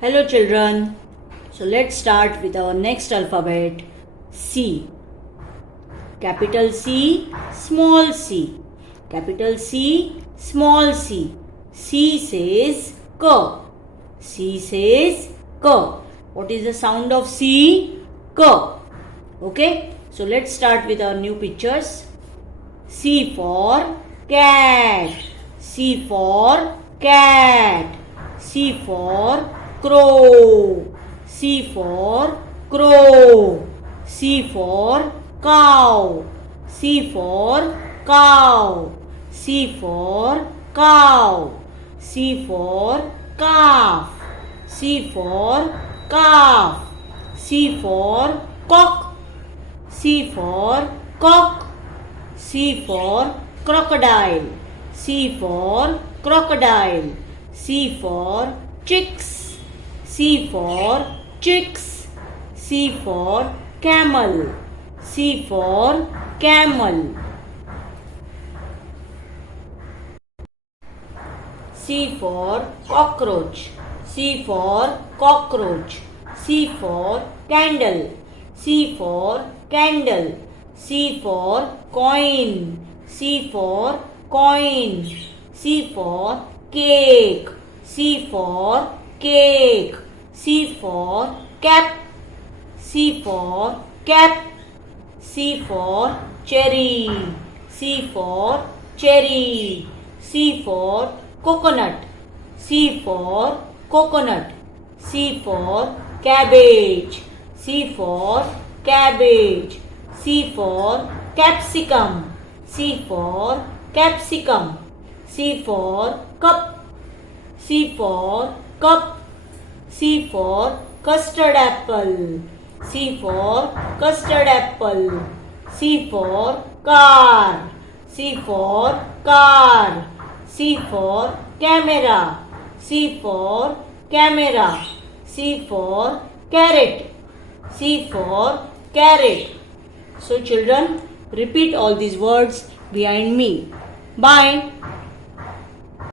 Hello children. So let's start with our next alphabet C. Capital C, small c. Capital C, small c. C says K. C says K. What is the sound of C? K. Okay. So let's start with our new pictures. C for cat. C for cat. C for crow. C for crow. C for cow. C for cow. C for cow. C for calf. C for calf. C for cock. C for cock. C for crocodile. C for crocodile. C for chicks. C for chicks. C for camel. C for camel. C for cockroach. C for cockroach. C for candle. C for candle. C for coin. C for coin. C for cake. C for cake. C for cap. C for cap. C for cherry. C for cherry. C for coconut. C for coconut. C for cabbage. C for cabbage. C for capsicum. C for capsicum. C for cup. C for cup. C for custard apple. C for custard apple. C for car. C for car. C for camera. C for camera. C for carrot. C for carrot. So children, repeat all these words behind me. Bye.